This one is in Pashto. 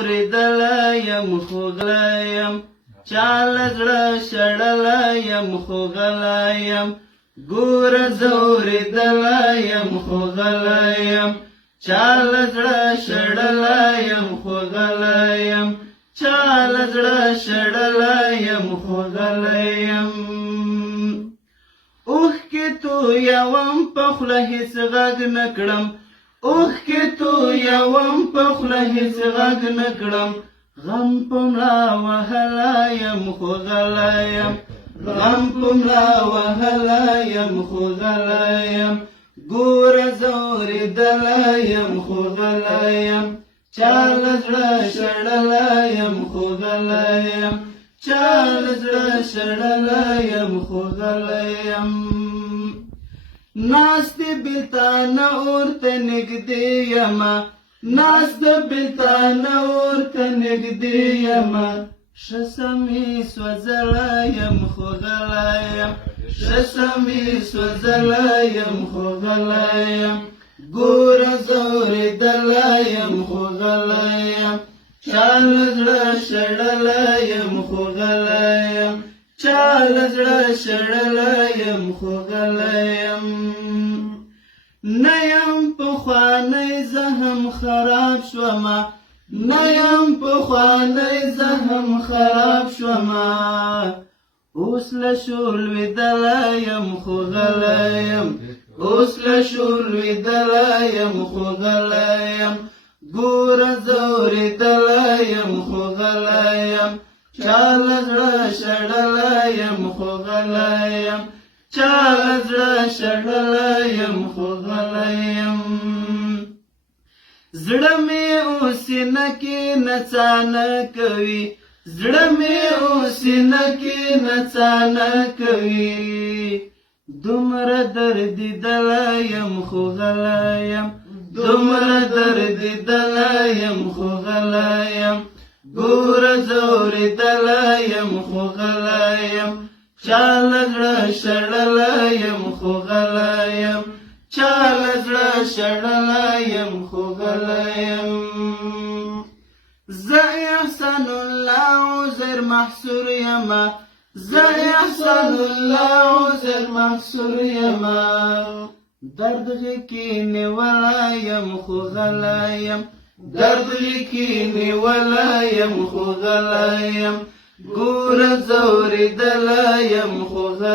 زورېدلی یم خو غلی یم چا له زړه شړلی یم خو غلی یم ګوره زورېدلی یم خو غلی یم چا له زړه شړلی یم خو غلی یم چا له زړه شړلی یم خو غلی یم اوښکې تویوم په خوله هېڅ غږ نه کړم اوښکې تویوم په خوله هېڅ غږ نه کړم غم په ملا وهلی یم خو غلی یم غم په ملا وهلی یم خو غلی یم ګوره زورېدلی یم خو غلی یم چا له زړه شړلی یم خو غلی یم چا له زړه شړلی یم خو غلی یم ناستې بېلتانه اورته نږدې یمه ناسته بېلتانه اورته نږدې یمه ښه سمې سوځلی یم خو غلی یم ښه سمې سوځلی یم خو غلی یم ګوره زورېدلی یم خو غلی یم چا له زړه شړلی یم خو غلی یم چا له زړه شړلی یم خو غلی یم نه یم پخوانی زه هم خراب شومه نه یم پخوانی زه هم خراب شومه اوس له شور لوېدلی یم خو غلی یم اوس له شور لوېدلی یم خو غلی یم ګوره زورېدلی یم خو غلی یم چا له زړه شړلی یم خو غلی یم چا له زړه شړلی یم خو غلی یم زړه مې اوس سینه کې نڅا نه کوي زړه مې اوس سینه کې نڅا نه کوي دومره دردېدلی یم خو غلی یم دومره دردېدلی یم خو غلی یم ګوره زورېدلی یم خو غلی یم چا له زړه شړلی یم خو غلی یم چا له زړه شړلی یم خو غلی یم زه احسان الله عذر محصور یمه زه احسان الله عذر محصور یمه درد غېږ کې نیولی یم خو غلی یم درد غېږ کې نیولی یم خو غلی یم ګوره زورېدلی یم خو